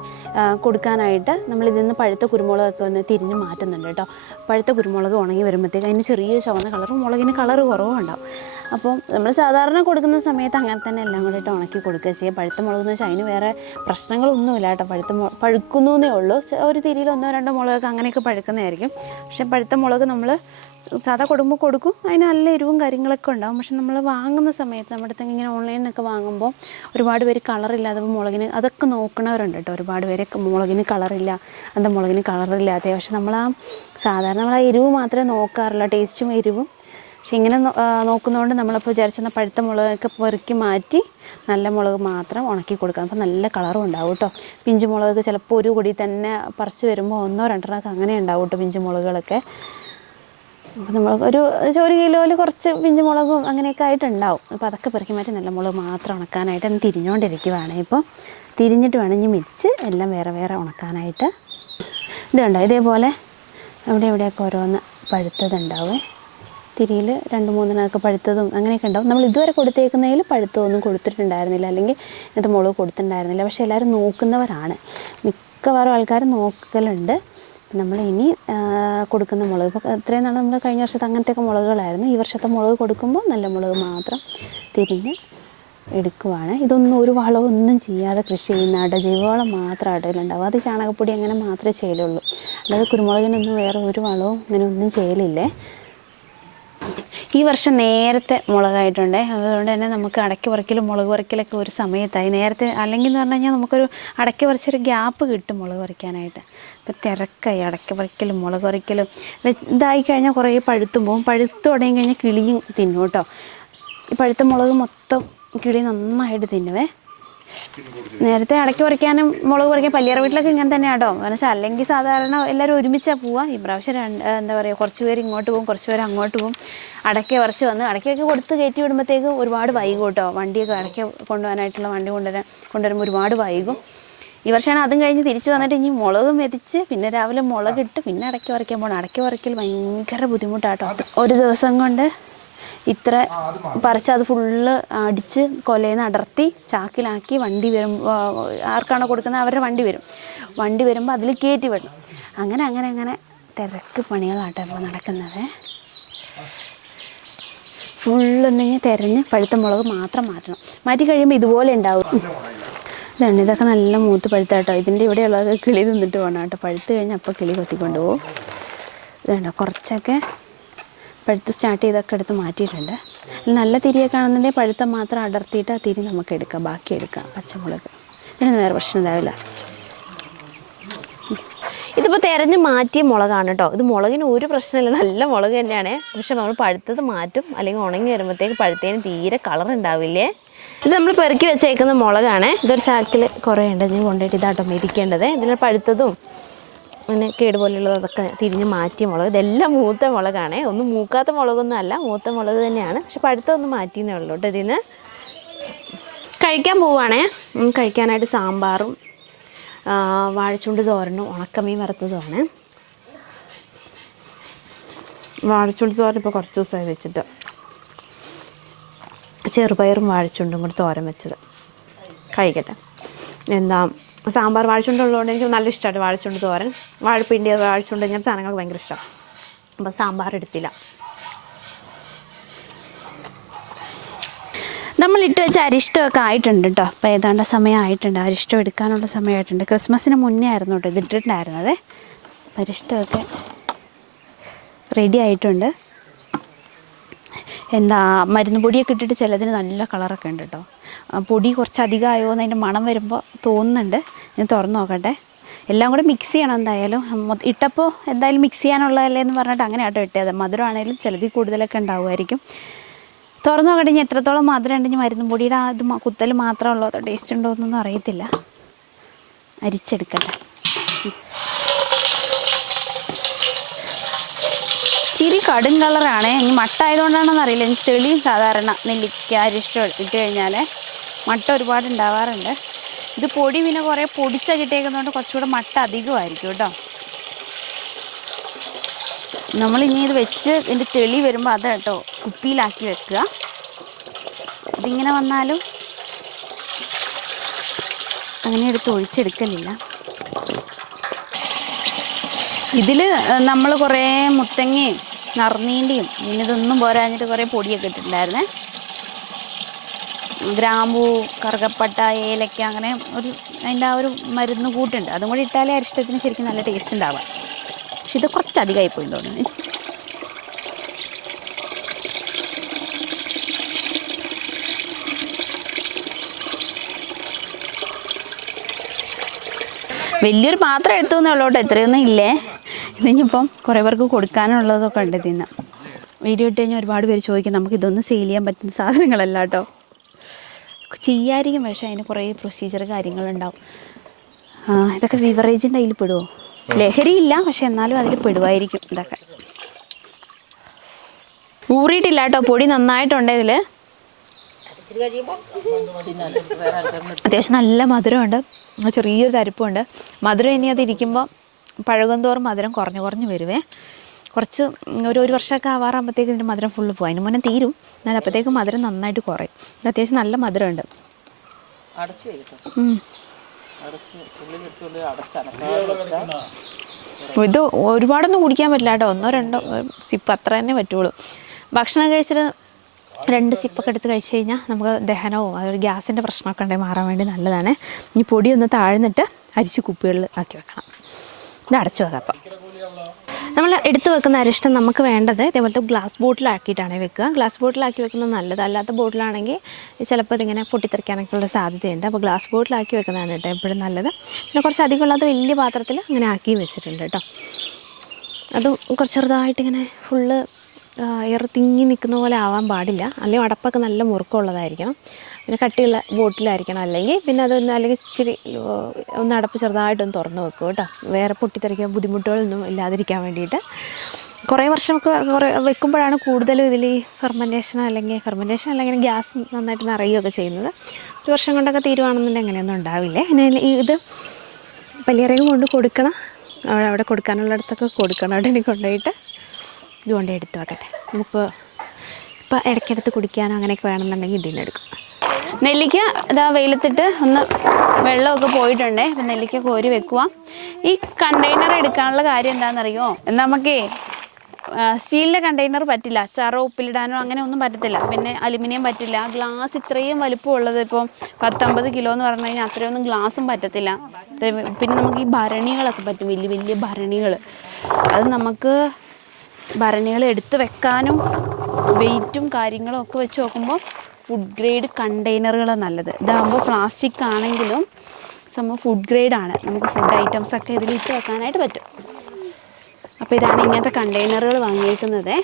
കൊടുക്കാനായിട്ട് നമ്മളിതിൽ നിന്ന് പഴുത്ത കുരുമുളകൊക്കെ ഒന്ന് തിരിഞ്ഞ് മാറ്റുന്നുണ്ട് കേട്ടോ. പഴുത്ത കുരുമുളക് ഉണങ്ങി വരുമ്പോഴത്തേക്ക് അതിന് ചെറിയ ചുവന്ന കളറും മുളകിന് കളറ് കുറവുണ്ടാവും. അപ്പോൾ നമ്മൾ സാധാരണ കൊടുക്കുന്ന സമയത്ത് അങ്ങനെ തന്നെ എല്ലാം കൂടിയിട്ട് ഉണക്കി കൊടുക്കുക ചെയ്യുക. പഴുത്ത മുളകെന്ന് വെച്ചാൽ അതിന് വേറെ പ്രശ്നങ്ങളൊന്നുമില്ല കേട്ടോ. പഴുക്കുന്നേ ഉള്ളൂ. ഒരു തിരിയിൽ 1-2 മുളകൊക്കെ അങ്ങനെയൊക്കെ പഴുക്കുന്നതായിരിക്കും. പക്ഷേ പഴുത്ത മുളക് നമ്മൾ സാധാ കൊടുക്കുമ്പോൾ കൊടുക്കും, അതിന് നല്ല എരിവും കാര്യങ്ങളൊക്കെ ഉണ്ടാകും. പക്ഷെ നമ്മൾ വാങ്ങുന്ന സമയത്ത് നമ്മുടെ അടുത്ത് ഇങ്ങനെ ഓൺലൈനിലൊക്കെ വാങ്ങുമ്പോൾ ഒരുപാട് പേര് കളറില്ലാതെ മുളകിന് അതൊക്കെ നോക്കണവരുണ്ട് കേട്ടോ. ഒരുപാട് പേര് മുളകിന് കളറില്ല, എന്താ മുളകിന് കളറില്ലാതെ. പക്ഷെ സാധാരണ നമ്മൾ ആ എരിവ് മാത്രമേ നോക്കാറുള്ളൂ, ടേസ്റ്റും എരിവും. പക്ഷെ ഇങ്ങനെ നോക്കുന്നതുകൊണ്ട് നമ്മളിപ്പോൾ വിചാരിച്ചെന്നാൽ പഴുത്ത മുളകൊക്കെ പെറുക്കി മാറ്റി നല്ല മുളക് മാത്രം ഉണക്കി കൊടുക്കാം. അപ്പോൾ നല്ല കളറും ഉണ്ടാവും കേട്ടോ. പിഞ്ചു മുളക് ചിലപ്പോൾ ഒരു കൊടി തന്നെ പറിച്ച് വരുമ്പോൾ 1-2 അങ്ങനെ ഉണ്ടാവും കേട്ടോ പിഞ്ചു മുളകുകളൊക്കെ. അപ്പോൾ നമ്മൾ ഒരു കിലോയിൽ കുറച്ച് പിഞ്ചു മുളകും അങ്ങനെയൊക്കെ ആയിട്ടുണ്ടാവും. അപ്പോൾ അതൊക്കെ പെറുക്കി മാറ്റി നല്ല മുളക് മാത്രം ഉണക്കാനായിട്ട് ഒന്ന് തിരിഞ്ഞുകൊണ്ടിരിക്കുവാണ്. ഇപ്പോൾ തിരിഞ്ഞിട്ട് വേണം ഇനി മിച്ച് എല്ലാം വേറെ വേറെ ഉണക്കാനായിട്ട്. ഇത് കണ്ടോ, ഇതേപോലെ എവിടെയൊക്കെ ഓരോന്ന് പഴുത്തതുണ്ടാവും. തിരിയിൽ 2-3 പഴുത്തതും അങ്ങനെയൊക്കെ ഉണ്ടാവും. നമ്മൾ ഇതുവരെ കൊടുത്തേക്കുന്നതിൽ പഴുത്തതൊന്നും കൊടുത്തിട്ടുണ്ടായിരുന്നില്ല, അല്ലെങ്കിൽ ഇങ്ങനത്തെ മുളക് കൊടുത്തിട്ടുണ്ടായിരുന്നില്ല. പക്ഷേ എല്ലാവരും നോക്കുന്നവരാണ്, മിക്കവാറും ആൾക്കാർ നോക്കലുണ്ട്. നമ്മൾ ഇനി കൊടുക്കുന്ന മുളക് ഇപ്പോൾ ഇത്രയും നാൾ നമ്മൾ കഴിഞ്ഞ വർഷത്തെ അങ്ങനത്തെയൊക്കെ മുളകുകളായിരുന്നു. ഈ വർഷത്തെ മുളക് കൊടുക്കുമ്പോൾ നല്ല മുളക് മാത്രം തിരിഞ്ഞ് എടുക്കുവാണ്. ഇതൊന്നും ഒരു വളവും ഒന്നും ചെയ്യാതെ കൃഷി ചെയ്യുന്ന ജൈവവളം മാത്രം അടയിലുണ്ടാവും. അത് ചാണകപ്പൊടി അങ്ങനെ മാത്രമേ ചെയ്യലുള്ളൂ. അല്ലാതെ കുരുമുളകിനൊന്നും വേറെ ഒരു വളവും അങ്ങനെ ഒന്നും ചെയ്യലില്ലേ. ഈ വർഷം നേരത്തെ മുളകായിട്ടുണ്ട്. അതുകൊണ്ട് തന്നെ നമുക്ക് അടയ്ക്ക പറിക്കലും മുളക് പറിക്കലൊക്കെ ഒരു സമയത്തായി. നേരത്തെ അല്ലെങ്കിൽ എന്ന് പറഞ്ഞു കഴിഞ്ഞാൽ നമുക്കൊരു അടയ്ക്ക പറിച്ചൊരു ഗ്യാപ്പ് കിട്ടും മുളക് പറിക്കാനായിട്ട്. ഇപ്പോൾ തിരക്കായി അടയ്ക്ക പറിക്കലും മുളക് പറിക്കലും. ഇതായി കഴിഞ്ഞാൽ കുറേ പഴുത്തും പോകും. പഴുത്ത് തുടങ്ങി കഴിഞ്ഞാൽ കിളിയും തിന്നും കേട്ടോ. ഈ പഴുത്ത മുളക് മൊത്തം കിളി നന്നായിട്ട് തിന്നുവേ. നേരത്തെ അടയ്ക്ക പറിക്കാനും മുളക് പറിക്കാൻ പല്ലിയാറ വീട്ടിലൊക്കെ ഇങ്ങനെ തന്നെ കേട്ടോ. കാരണം വെച്ചാൽ അല്ലെങ്കിൽ സാധാരണ എല്ലാവരും ഒരുമിച്ചാണ് പോവുക. ഈ പ്രാവശ്യം എന്താ പറയുക, കുറച്ച് പേര് ഇങ്ങോട്ട് പോകും, കുറച്ച് പേര് അങ്ങോട്ട് പോകും. അടയ്ക്ക പറിച്ച് വന്ന് അടയ്ക്കൊക്കെ കൊടുത്ത് കയറ്റി വിടുമ്പോഴത്തേക്ക് ഒരുപാട് വൈകും കേട്ടോ. വണ്ടിയൊക്കെ അടയ്ക്ക കൊണ്ടുപോകാനായിട്ടുള്ള വണ്ടി കൊണ്ടുവരുമ്പോൾ ഒരുപാട് വൈകും. ഈ വർഷമാണ് അതും കഴിഞ്ഞ് തിരിച്ച് വന്നിട്ട് ഇനി മുളക് മെതിച്ച് പിന്നെ രാവിലെ മുളകിട്ട് പിന്നെ അടയ്ക്ക പറിക്കാൻ പോകണം. അടയ്ക്ക പറിക്കൽ ഭയങ്കര ബുദ്ധിമുട്ടാട്ടോ. ഒരു ദിവസം കൊണ്ട് ഇത്ര പറിച്ച് അത് ഫുള്ള് അടിച്ച് കൊലയിൽ അടർത്തി ചാക്കിലാക്കി വണ്ടി വരുമ്പോൾ ആർക്കാണോ കൊടുക്കുന്നത് അവരുടെ വണ്ടി വരുമ്പോൾ അതിൽ കയറ്റി വിടണം. അങ്ങനെ തിരക്ക് പണികളാട്ടോ ഇപ്പോൾ നടക്കുന്നത്. ഫുള്ളൊന്നിങ്ങനെ തിരഞ്ഞ് പഴുത്ത മുളക് മാത്രം മാറ്റണം. മാറ്റി കഴിയുമ്പോൾ ഇതുപോലെ ഉണ്ടാവും. ഇതാണ്, ഇതൊക്കെ നല്ല മൂത്ത് പഴുത്താട്ടോ. ഇതിൻ്റെ ഇവിടെയുള്ളത് കിളി തിന്നിട്ട് പോകണം കേട്ടോ. പഴുത്ത് കഴിഞ്ഞാൽ അപ്പോൾ കിളി കൊത്തിക്കൊണ്ട് പോകും. ഇതുണ്ടോ, കുറച്ചൊക്കെ പഴുത്ത് സ്റ്റാർട്ട് ചെയ്തൊക്കെ എടുത്ത് മാറ്റിയിട്ടുണ്ട്. നല്ല തിരിയൊക്കെ ആണെന്നുണ്ടെങ്കിൽ പഴുത്ത മാത്രം അടർത്തിയിട്ട് ആ തിരി നമുക്ക് എടുക്കാം, ബാക്കി എടുക്കാം. പച്ചമുളക് ഇതിനൊന്നും വേറെ പ്രശ്നം ഉണ്ടാവില്ല. ഇതിപ്പോൾ തിരഞ്ഞ് മാറ്റിയ മുളകാണ് കേട്ടോ. ഇത് മുളകിന് ഒരു പ്രശ്നമില്ല, നല്ല മുളക് തന്നെയാണ്. പക്ഷെ നമ്മൾ പഴുത്തത് മാറ്റും, അല്ലെങ്കിൽ ഉണങ്ങി വരുമ്പോഴത്തേക്ക് പഴുത്തതിന് തീരെ കളർ ഉണ്ടാവില്ലേ. ഇത് നമ്മൾ പെറുക്കി വെച്ചേക്കുന്ന മുളകാണ്. ഇതൊരു ചാക്കിൽ കുറേ ഉണ്ട്. ഞാൻ കൊണ്ടുപോയിട്ട് ഇതാട്ടോ മെതിക്കേണ്ടത്. ഇതിൽ പഴുത്തതും അങ്ങനെ കേടുപോലെയുള്ളത് അതൊക്കെ തിരിഞ്ഞ് മാറ്റിയ മുളക്. ഇതെല്ലാം മൂത്ത മുളകാണ്. ഒന്നും മൂക്കാത്ത മുളകൊന്നും അല്ല, മൂത്ത മുളക് തന്നെയാണ്. പക്ഷെ പഴുത്തതൊന്നും മാറ്റിയെന്നേ ഉള്ളൂ കേട്ടോ. ഇതിന് കഴിക്കാൻ പോവുകയാണേ. കഴിക്കാനായിട്ട് സാമ്പാറും വാഴച്ചുണ്ട് തോരനും ഉണക്കമീൻ വറുത്തതുമാണ്. വാഴച്ചുണ്ട് തോരൻ ഇപ്പോൾ കുറച്ച് ദിവസമായി വെച്ചിട്ട്. ചെറുപയറും വാഴച്ചുണ്ടും കൂടി തോരൻ വെച്ചത്. കഴിക്കട്ടെ. സാമ്പാർ വാഴച്ചുണ്ട് ഉള്ളതുകൊണ്ട് എനിക്ക് നല്ല ഇഷ്ടമാണ് വാഴച്ചുണ്ട് തോരൻ. വാഴപ്പിണ്ടി, വാഴച്ചുണ്ട് ഇങ്ങനത്തെ സാധനങ്ങൾക്ക് ഭയങ്കര ഇഷ്ടമാണ്. അപ്പോൾ സാമ്പാർ എടുത്തില്ല. നമ്മൾ ഇട്ട് വെച്ച അരിഷ്ടമൊക്കെ ആയിട്ടുണ്ട് കേട്ടോ. അപ്പോൾ ഏതാണ്ട് സമയമായിട്ടുണ്ട്, അരിഷ്ടം എടുക്കാനുള്ള സമയമായിട്ടുണ്ട്. ക്രിസ്മസിന് മുന്നേ ആയിരുന്നു കേട്ടോ ഇതിട്ടിട്ടുണ്ടായിരുന്നത്. അരിഷ്ടമൊക്കെ റെഡി ആയിട്ടുണ്ട്. മരുന്ന് പൊടിയൊക്കെ ഇട്ടിട്ട് ചിലതിന് നല്ല കളറൊക്കെ ഉണ്ട് കേട്ടോ. പൊടി കുറച്ച് അധികമായോ എന്ന് അതിൻ്റെ മണം വരുമ്പോൾ തോന്നുന്നുണ്ട്. ഞാൻ തുറന്ന് നോക്കട്ടെ. എല്ലാം കൂടെ മിക്സ് ചെയ്യണം എന്തായാലും. ഇട്ടപ്പോൾ എന്തായാലും മിക്സ് ചെയ്യാനുള്ളതല്ലേ എന്ന് പറഞ്ഞിട്ട് അങ്ങനെ ആട്ടോ ഇട്ടത്. മധുരമാണെങ്കിലും ചിലതിൽ കൂടുതലൊക്കെ ഉണ്ടാവുമായിരിക്കും. തുറന്നു നോക്കട്ടെ ഇനി എത്രത്തോളം മധുരം ഉണ്ടെങ്കിൽ മരുന്ന് പൊടിയുടെ ഇത് കുത്തൽ മാത്രമുള്ളൂ. ടേസ്റ്റ് ഉണ്ടോ എന്നൊന്നും അറിയത്തില്ല. അരിച്ചെടുക്കട്ടെ. ഇത്തിരി കടും കളറാണ്. ഇനി മട്ട ആയതുകൊണ്ടാണെന്ന് അറിയില്ല. ഇനി തെളിയും സാധാരണ നെല്ലിക്ക അരിഷ്ടം ഇട്ട് കഴിഞ്ഞാൽ മട്ട ഒരുപാട് ഉണ്ടാവാറുണ്ട്. ഇത് പൊടി പിന്നെ കുറേ പൊടിച്ച കിട്ടിയേക്കുന്നതുകൊണ്ട് കുറച്ചുകൂടെ മട്ട അധികമായിരിക്കും കേട്ടോ. നമ്മളിനി ഇത് വെച്ച് ഇതിൻ്റെ തെളി വരുമ്പോൾ അത് കേട്ടോ കുപ്പിയിലാക്കി വെക്കുക. ഇതിങ്ങനെ വന്നാലും അങ്ങനെ എടുത്ത് ഒഴിച്ചെടുക്കലില്ല. ഇതിൽ നമ്മൾ കുറേ മുത്തങ്ങയും നറുനീണ്ടിയും പിന്നെ ഇതൊന്നും പോരാഞ്ഞിട്ട് കുറേ പൊടിയൊക്കെ ഇട്ടിട്ടുണ്ടായിരുന്നേ. ഗ്രാമ്പൂ, കറുകപ്പട്ട, ഏലക്ക, അങ്ങനെ അതിൻ്റെ ആ ഒരു മരുന്ന് കൂട്ടുണ്ട്. അതും കൂടി ഇട്ടാലേ അരിഷ്ടത്തിന് ശരിക്കും നല്ല ടേസ്റ്റ് ഉണ്ടാവുക. പക്ഷെ ഇത് കുറച്ചധികമായി പോയി തോന്നുന്നു. വലിയൊരു പാത്രം എടുത്തുവെന്നേ ഉള്ളൂ കേട്ടോ, ഇത്രയൊന്നും ഇല്ലേ. ഇതിനിപ്പം കുറേ പേർക്ക് കൊടുക്കാനുള്ളതൊക്കെ ഉണ്ട്. തിന്ന വീഡിയോ ഇട്ട് കഴിഞ്ഞാൽ ഒരുപാട് പേര് ചോദിക്കും നമുക്ക് ഇതൊന്നും സെയിൽ ചെയ്യാൻ പറ്റുന്ന സാധനങ്ങളല്ല കേട്ടോ. ചെയ്യായിരിക്കും, പക്ഷേ അതിന് കുറേ പ്രൊസീജിയർ കാര്യങ്ങളുണ്ടാവും. ഇതൊക്കെ ബിവറേജിൻ്റെ അതിൽ പെടുമോ? ലഹരിയില്ല, പക്ഷെ എന്നാലും അതിൽ പെടുമായിരിക്കും. ഇതൊക്കെ ഊറിയിട്ടില്ല കേട്ടോ, പൊടി നന്നായിട്ടുണ്ട്. ഇതിൽ അത്യാവശ്യം നല്ല മധുരമുണ്ട്, ചെറിയൊരു തരിപ്പുണ്ട്. മധുരം ഇനി അതിരിക്കുമ്പോൾ പഴകും തോറും മധുരം കുറഞ്ഞു കുറഞ്ഞ് വരുവേ. കുറച്ച് ഒരു വർഷമൊക്കെ ആവാറാകുമ്പോഴത്തേക്ക് ഇതിൻ്റെ മധുരം ഫുള്ള് പോകും. അതിന് മുന്നേ തീരും, എന്നാൽ അപ്പോഴത്തേക്കും മധുരം നന്നായിട്ട് കുറയും. ഇത് അത്യാവശ്യം നല്ല മധുരമുണ്ട്. ഇത് ഒരുപാടൊന്നും കുടിക്കാൻ പറ്റില്ല കേട്ടോ, 1-2 സിപ്പ് അത്ര തന്നെ പറ്റുള്ളൂ. ഭക്ഷണം കഴിച്ചിട്ട് 2 സിപ്പൊക്കെ എടുത്ത് കഴിച്ച് കഴിഞ്ഞാൽ നമുക്ക് ദഹനവും അതൊരു ഗ്യാസിൻ്റെ പ്രശ്നമൊക്കെ ഉണ്ടെങ്കിൽ മാറാൻ വേണ്ടി നല്ലതാണ്. ഈ പൊടി ഒന്ന് താഴ്ന്നിട്ട് അരിച്ച് കുപ്പികളിൽ ആക്കി വെക്കണം. ഇത് അടച്ചു വെക്കാം. അപ്പം നമ്മൾ എടുത്ത് വെക്കുന്ന അരിഷ്ടം നമുക്ക് വേണ്ടത് ഇതേപോലത്തെ ഗ്ലാസ് ബോട്ടിലാക്കിയിട്ടാണ് വെക്കുക. ഗ്ലാസ് ബോട്ടിലാക്കി വെക്കുന്നത് നല്ലത്. അല്ലാത്ത ബോട്ടിലാണെങ്കിൽ ചിലപ്പോൾ ഇതിങ്ങനെ പൊട്ടിത്തെറിക്കാനൊക്കെ ഉള്ള സാധ്യതയുണ്ട്. അപ്പോൾ ഗ്ലാസ് ബോട്ടിലാക്കി വെക്കുന്നതാണ് കേട്ടോ എപ്പോഴും നല്ലത്. പിന്നെ കുറച്ച് അധികം ഉള്ളത് വലിയ പാത്രത്തിൽ അങ്ങനെ ആക്കി വെച്ചിട്ടുണ്ട് കേട്ടോ. അത് കുറച്ച് ചെറുതായിട്ടിങ്ങനെ ഫുള്ള് എയർ തിങ്ങി നിൽക്കുന്ന പോലെ ആവാൻ പാടില്ല. അല്ലെങ്കിൽ അടപ്പൊക്കെ നല്ല മുറുക്കമുള്ളതായിരിക്കണം. പിന്നെ കട്ടിയുള്ള ബോട്ടിലായിരിക്കണം. അല്ലെങ്കിൽ പിന്നെ അതൊന്ന് അല്ലെങ്കിൽ ഇച്ചിരി ഒന്ന് അടപ്പ് ചെറുതായിട്ടൊന്ന് തുറന്ന് വെക്കും കേട്ടോ, വേറെ പൊട്ടിത്തെറിക്കാൻ ബുദ്ധിമുട്ടുകളൊന്നും ഇല്ലാതിരിക്കാൻ വേണ്ടിയിട്ട്. കുറേ വർഷമൊക്കെ വെക്കുമ്പോഴാണ് കൂടുതലും ഇതിൽ ഈ ഫെർമെൻറ്റേഷൻ അല്ലെങ്കിൽ ഗ്യാസ് നന്നായിട്ട് നിറയുകയൊക്കെ ചെയ്യുന്നത്. 1 വർഷം കൊണ്ടൊക്കെ തീരുവാണെന്നുണ്ടെങ്കിൽ അങ്ങനെയൊന്നും ഉണ്ടാവില്ലേ. പിന്നെ ഇത് പല്ലിയറയും കൊണ്ട് കൊടുക്കണം, അവിടെ കൊടുക്കാനുള്ളിടത്തൊക്കെ കൊടുക്കണം. അവിടെ എനിക്ക് കൊണ്ടുപോയിട്ട് ഇതുകൊണ്ട് എടുത്ത് വെക്കട്ടെ. ഇപ്പോൾ ഇടയ്ക്കിടത്ത് കുടിക്കാനോ അങ്ങനെയൊക്കെ വേണമെന്നുണ്ടെങ്കിൽ ഇതിനെടുക്കും. നെല്ലിക്ക ഇതാ വെയിലത്തിട്ട് ഒന്ന് വെള്ളമൊക്കെ പോയിട്ടുണ്ടേ. അപ്പം നെല്ലിക്ക കോരി വെക്കുക. ഈ കണ്ടെയ്നർ എടുക്കാനുള്ള കാര്യം എന്താണെന്നറിയോ, നമുക്കേ സ്റ്റീലിൻ്റെ കണ്ടെയ്നർ പറ്റില്ല, അച്ചാറോ ഉപ്പിലിടാനോ അങ്ങനെ ഒന്നും പറ്റത്തില്ല. പിന്നെ അലുമിനിയം പറ്റില്ല. ഗ്ലാസ് ഇത്രയും വലിപ്പമുള്ളത് ഇപ്പോൾ 10-50 കിലോ എന്ന് പറഞ്ഞു കഴിഞ്ഞാൽ അത്രയൊന്നും ഗ്ലാസും പറ്റത്തില്ല. പിന്നെ നമുക്ക് ഈ ഭരണികളൊക്കെ പറ്റും, വലിയ വലിയ ഭരണികൾ. അത് നമുക്ക് ഭരണികൾ എടുത്ത് വെക്കാനും വെയിറ്റും കാര്യങ്ങളും ഒക്കെ വെച്ച് നോക്കുമ്പോൾ ഫുഡ് ഗ്രേഡ് കണ്ടെയ്നറുകളാണ് നല്ലത്. ഇതാകുമ്പോൾ പ്ലാസ്റ്റിക് ആണെങ്കിലും സംഭവം ഫുഡ് ഗ്രേഡാണ്. നമുക്ക് ഫുഡ് ഐറ്റംസൊക്കെ ഇതിലിട്ട് വെക്കാനായിട്ട് പറ്റും. അപ്പോൾ ഇതാണ് ഇങ്ങനത്തെ കണ്ടെയ്നറുകൾ വാങ്ങിയിരിക്കുന്നത്.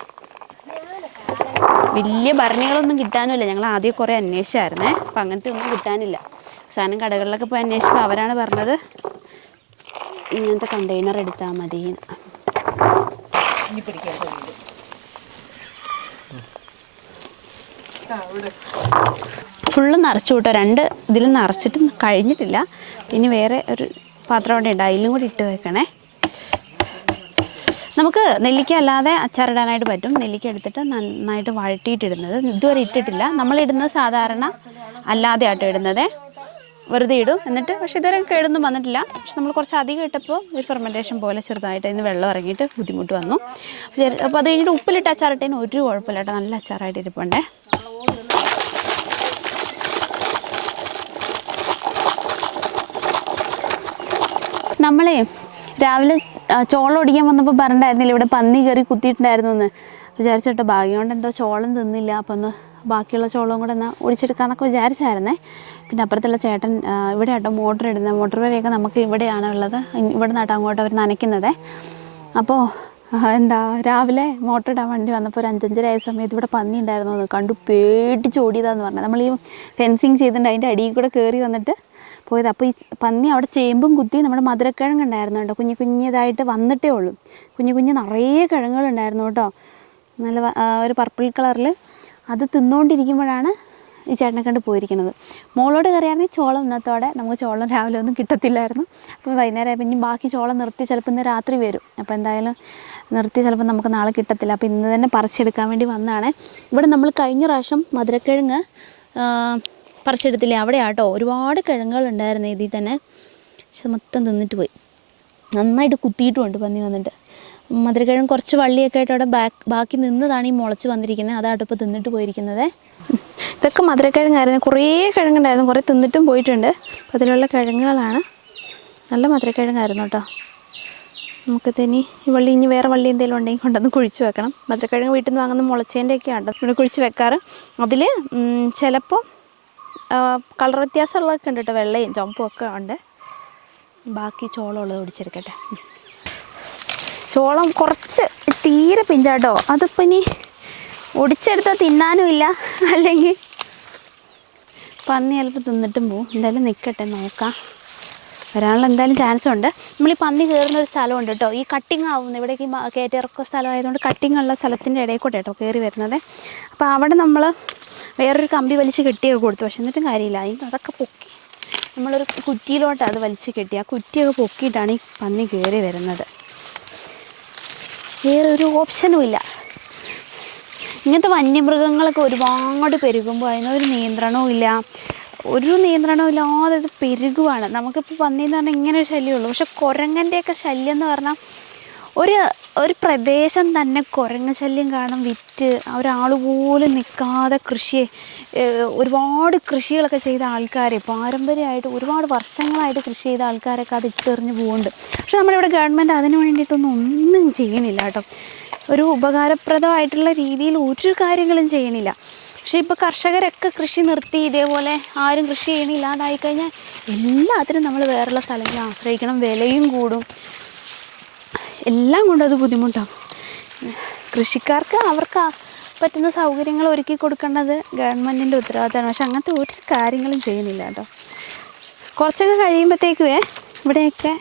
വലിയ ഭരണികളൊന്നും കിട്ടാനുമില്ല. ഞങ്ങൾ ആദ്യം കുറേ അന്വേഷിച്ചായിരുന്നേ, അപ്പം അങ്ങനത്തെ ഒന്നും കിട്ടാനില്ല. അവസാനം കടകളിലൊക്കെ പോയി അന്വേഷിച്ചപ്പോൾ അവരാണ് പറഞ്ഞത് ഇങ്ങനത്തെ കണ്ടെയ്നർ എടുത്താൽ മതി. ഫുള്ള് നിറച്ചു കൂട്ടോ, 2 ഇതിൽ നിറച്ചിട്ട് കഴിഞ്ഞിട്ടില്ല. ഇനി വേറെ ഒരു പാത്രം അവിടെ ഉണ്ട്, അതിലും കൂടി ഇട്ട് വെക്കണേ. നമുക്ക് നെല്ലിക്ക അല്ലാതെ അച്ചാറിടാനായിട്ട് പറ്റും. നെല്ലിക്ക എടുത്തിട്ട് നന്നായിട്ട് വഴറ്റിയിട്ടിടുന്നത് ഇതുവരെ ഇട്ടിട്ടില്ല. നമ്മളിടുന്നത് സാധാരണ അല്ലാതെ ആട്ടോ ഇടുന്നത്, വെറുതെ ഇടും. എന്നിട്ട് പക്ഷേ ഇതുവരെ കേടൊന്നും വന്നിട്ടില്ല. പക്ഷെ നമ്മൾ കുറച്ച് അധികം ഇട്ടപ്പോൾ ഒരു ഫെർമെൻറ്റേഷൻ പോലെ ചെറുതായിട്ട് അതിന് വെള്ളം ഇറങ്ങിയിട്ട് ബുദ്ധിമുട്ട് വന്നു. അപ്പോൾ അത് കഴിഞ്ഞിട്ട് ഉപ്പിലിട്ട് അച്ചാറിട്ടതിന് ഒരു കുഴപ്പമില്ല കേട്ടോ, നല്ല അച്ചാറായിട്ട് ഇരിപ്പുണ്ടേ. നമ്മളെ രാവിലെ ചോളം ഒടിക്കാൻ വന്നപ്പോൾ പറഞ്ഞിട്ടുണ്ടായിരുന്നില്ല ഇവിടെ പന്നി കയറി കുത്തിയിട്ടുണ്ടായിരുന്നു എന്ന്. വിചാരിച്ചോട്ടോ, ഭാഗ്യം കൊണ്ട് എന്തോ ചോളം തിന്നില്ല. അപ്പോൾ ഒന്ന് ബാക്കിയുള്ള ചോളവും കൂടെ എന്നാൽ ഒടിച്ചെടുക്കാമെന്നൊക്കെ വിചാരിച്ചായിരുന്നേ. പിന്നെ അപ്പുറത്തുള്ള ചേട്ടൻ ഇവിടെ ആട്ടോ മോട്ടർ ഇടുന്നത്. മോട്ടർ വരെയൊക്കെ നമുക്ക് ഇവിടെയാണ് ഉള്ളത്. ഇവിടെ നിന്നാട്ടോ അങ്ങോട്ട് അവർ നനയ്ക്കുന്നത്. അപ്പോൾ രാവിലെ മോട്ടർ ഇടാൻ വേണ്ടി വന്നപ്പോൾ ഒരു 5-5 ആയ സമയത്ത് ഇവിടെ പന്നി ഉണ്ടായിരുന്നു എന്ന് കണ്ടു പേടിച്ച് ഓടിയതാന്ന് പറഞ്ഞത്. നമ്മൾ ഈ ഫെൻസിങ് ചെയ്തിട്ടുണ്ട്, അതിൻ്റെ അടിയിൽ കൂടെ കയറി വന്നിട്ട് പോയത്. അപ്പോൾ ഈ പന്നി അവിടെ ചേമ്പും കുത്തി നമ്മുടെ മധുരക്കിഴങ്ങ് ഉണ്ടായിരുന്നു കേട്ടോ, കുഞ്ഞിതായിട്ട് വന്നിട്ടേ ഉള്ളൂ. കുഞ്ഞു നിറയെ കിഴങ്ങുകളുണ്ടായിരുന്നു കേട്ടോ. നല്ല ഒരു പർപ്പിൾ കളറിൽ. അത് തിന്നുകൊണ്ടിരിക്കുമ്പോഴാണ് ഈ ചേട്ടനെ കണ്ട് പോയിരിക്കുന്നത്. മുകളോട് കയറിയാണെങ്കിൽ ചോളം ഇന്നത്തോടെ നമുക്ക് ചോളം രാവിലെ ഒന്നും കിട്ടത്തില്ലായിരുന്നു. അപ്പോൾ വൈകുന്നേരം ആയപ്പോൾ ഇനി ബാക്കി ചോളം നിർത്തി ചിലപ്പോൾ ഇന്ന് രാത്രി വരും. അപ്പോൾ എന്തായാലും നിർത്തി ചിലപ്പോൾ നമുക്ക് നാളെ കിട്ടത്തില്ല. അപ്പോൾ ഇന്ന് തന്നെ പറിച്ചെടുക്കാൻ വേണ്ടി വന്നതാണ്. ഇവിടെ നമ്മൾ കഴിഞ്ഞ പ്രാവശ്യം മധുരക്കിഴങ്ങ് പറിച്ചെടുത്തില്ലേ, അവിടെ ആട്ടോ ഒരുപാട് കിഴങ്ങുകളുണ്ടായിരുന്നു ഇതിൽ തന്നെ. പക്ഷെ മൊത്തം തിന്നിട്ട് പോയി. നന്നായിട്ട് കുത്തിയിട്ടുമുണ്ട് പന്നി വന്നിട്ട്. മധുരക്കിഴങ്ങ് കുറച്ച് വള്ളിയൊക്കെ ആയിട്ട് അവിടെ ബാക്കി നിന്നതാണ് ഈ മുളച്ച് വന്നിരിക്കുന്നത്. അതാട്ടോ ഇപ്പോൾ തിന്നിട്ട് പോയിരിക്കുന്നത്. ഇതൊക്കെ മധുരക്കിഴങ്ങായിരുന്നു. കുറേ കിഴങ്ങുണ്ടായിരുന്നു, കുറേ തിന്നിട്ടും പോയിട്ടുണ്ട്. അപ്പോൾ അതിലുള്ള കിഴങ്ങുകളാണ്. നല്ല മധുരക്കിഴങ്ങായിരുന്നു കേട്ടോ. നമുക്കിതിനി ഈ വള്ളി ഇനി വേറെ വള്ളി എന്തെങ്കിലും ഉണ്ടെങ്കിൽ കൊണ്ടൊന്ന് കുഴിച്ച് വെക്കണം. മധുരക്കിഴങ്ങ് വീട്ടിൽ നിന്ന് വാങ്ങുന്ന മുളച്ചേൻ്റെയൊക്കെ ഉണ്ട് ഇവിടെ കുഴിച്ച് വെക്കാറ്. അതിൽ ചിലപ്പോൾ കളർ വ്യത്യാസമുള്ളതൊക്കെ ഉണ്ട് കേട്ടോ, വെള്ളയും ചുവപ്പും ഒക്കെ ഉണ്ട്. ബാക്കി ചോളം ഉള്ളത് ഒടിച്ചെടുക്കട്ടെ. ചോളം കുറച്ച് തീരെ പിഞ്ചാട്ടോ. അതിപ്പോൾ ഇനി ഒടിച്ചെടുത്താൽ തിന്നാനും ഇല്ല, അല്ലെങ്കിൽ പന്നി ചിലപ്പോൾ തിന്നിട്ടും പോവും. എന്തായാലും നിൽക്കട്ടെ, നോക്കാം. വരാനുള്ള എന്തായാലും ചാൻസ് ഉണ്ട്. നമ്മളീ പന്നി കയറുന്ന ഒരു സ്ഥലമുണ്ട് കേട്ടോ. ഈ കട്ടിങ് ആവുന്നു, ഇവിടേക്ക് കയറ്റിറക്ക സ്ഥലമായതുകൊണ്ട് കട്ടിങ് ഉള്ള സ്ഥലത്തിൻ്റെ ഇടയിൽ കൂടെ കേട്ടോ കയറി വരുന്നത്. അപ്പോൾ അവിടെ നമ്മൾ വേറൊരു കമ്പി വലിച്ച് കെട്ടിയൊക്കെ കൊടുത്തു. പക്ഷെ എന്നിട്ടും കാര്യമില്ല. അതിന് അതൊക്കെ പൊക്കി നമ്മളൊരു കുറ്റിയിലോട്ട് അത് വലിച്ച് കെട്ടി. ആ കുറ്റിയൊക്കെ പൊക്കിയിട്ടാണ് ഈ പന്നി കയറി വരുന്നത്. വേറൊരു ഓപ്ഷനും ഇല്ല. ഇങ്ങനത്തെ വന്യമൃഗങ്ങളൊക്കെ ഒരുപാട് പെരുകുമ്പോൾ അതിനൊരു നിയന്ത്രണവും ഇല്ല. ഒരു നിയന്ത്രണവും ഇല്ലാതെ ഇത് പെരുകുവാണ്. നമുക്കിപ്പോൾ പന്നിയെന്ന് പറഞ്ഞാൽ ഇങ്ങനെ ഒരു ശല്യമുള്ളൂ. പക്ഷെ കുരങ്ങൻ്റെയൊക്കെ ശല്യം എന്ന് പറഞ്ഞാൽ ഒരു പ്രദേശം തന്നെ കുരങ്ങ് ശല്യം കാരണം വിറ്റ് ഒരാൾ പോലും നിൽക്കാതെ ഒരുപാട് കൃഷികളൊക്കെ ചെയ്ത ആൾക്കാർ, പാരമ്പര്യമായിട്ട് ഒരുപാട് വർഷങ്ങളായിട്ട് കൃഷി ചെയ്ത ആൾക്കാരൊക്കെ അത് ഇട്ടെറിഞ്ഞ് പോകുന്നുണ്ട്. പക്ഷെ നമ്മളിവിടെ ഗവൺമെൻറ് അതിന് വേണ്ടിയിട്ടൊന്നും ചെയ്യണില്ല കേട്ടോ. ഒരു ഉപകാരപ്രദമായിട്ടുള്ള രീതിയിൽ ഒരു കാര്യങ്ങളും ചെയ്യണില്ല. പക്ഷേ ഇപ്പോൾ കർഷകരൊക്കെ കൃഷി നിർത്തി, ഇതേപോലെ ആരും കൃഷി ചെയ്യണില്ലാതായി കഴിഞ്ഞാൽ എല്ലാത്തിനും നമ്മൾ വേറെയുള്ള സ്ഥലങ്ങളെ ആശ്രയിക്കണം. വിലയും കൂടും, എല്ലാം കൊണ്ടും അത് ബുദ്ധിമുട്ടാവും. കൃഷിക്കാർക്ക് അവർക്ക് പറ്റുന്ന സൗകര്യങ്ങൾ ഒരുക്കി കൊടുക്കേണ്ടത് ഗവൺമെൻറ്റിൻ്റെ ഉത്തരവാദിത്തമാണ്. പക്ഷെ അങ്ങനത്തെ ഒരു കാര്യങ്ങളും ചെയ്യണില്ല കേട്ടോ. കുറച്ചൊക്കെ കഴിയുമ്പോഴത്തേക്കുവേ ഇവിടെയൊക്കെ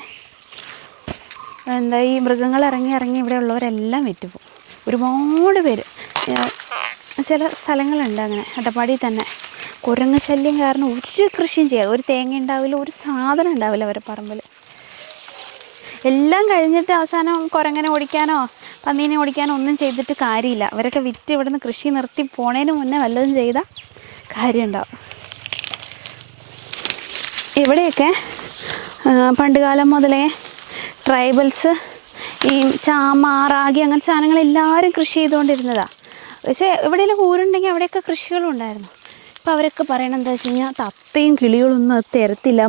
ഈ മൃഗങ്ങൾ ഇറങ്ങി ഇവിടെ ഉള്ളവരെല്ലാം വിറ്റുപോകും. ഒരുപാട് പേര് ചില സ്ഥലങ്ങളുണ്ട് അങ്ങനെ. അട്ടപ്പാടിയിൽ തന്നെ കുരങ്ങ് ശല്യം കാരണം ഒരു കൃഷിയും ചെയ്യാം. ഒരു തേങ്ങ ഉണ്ടാവില്ല, ഒരു സാധനം ഉണ്ടാവില്ല അവരുടെ പറമ്പിൽ. എല്ലാം കഴിഞ്ഞിട്ട് അവസാനം കുരങ്ങനെ ഓടിക്കാനോ പന്നീനെ ഓടിക്കാനോ ഒന്നും ചെയ്തിട്ട് കാര്യമില്ല. അവരൊക്കെ വിറ്റ് ഇവിടുന്ന് കൃഷി നിർത്തി പോണതിന് മുന്നേ വല്ലതും ചെയ്താൽ കാര്യമുണ്ടാവും. ഇവിടെയൊക്കെ പണ്ടുകാലം മുതലേ ട്രൈബൽസ് ഈ ചാമ, റാഗി അങ്ങനത്തെ സാധനങ്ങൾ എല്ലാവരും കൃഷി ചെയ്തുകൊണ്ടിരുന്നതാണ്. പക്ഷേ എവിടെയെങ്കിലും ഊരുണ്ടെങ്കിൽ അവിടെയൊക്കെ കൃഷികളും ഉണ്ടായിരുന്നു. ഇപ്പോൾ അവരൊക്കെ പറയണത് എന്താ വെച്ച് കഴിഞ്ഞാൽ തത്തയും കിളികളൊന്നും അത് തരത്തില്ല.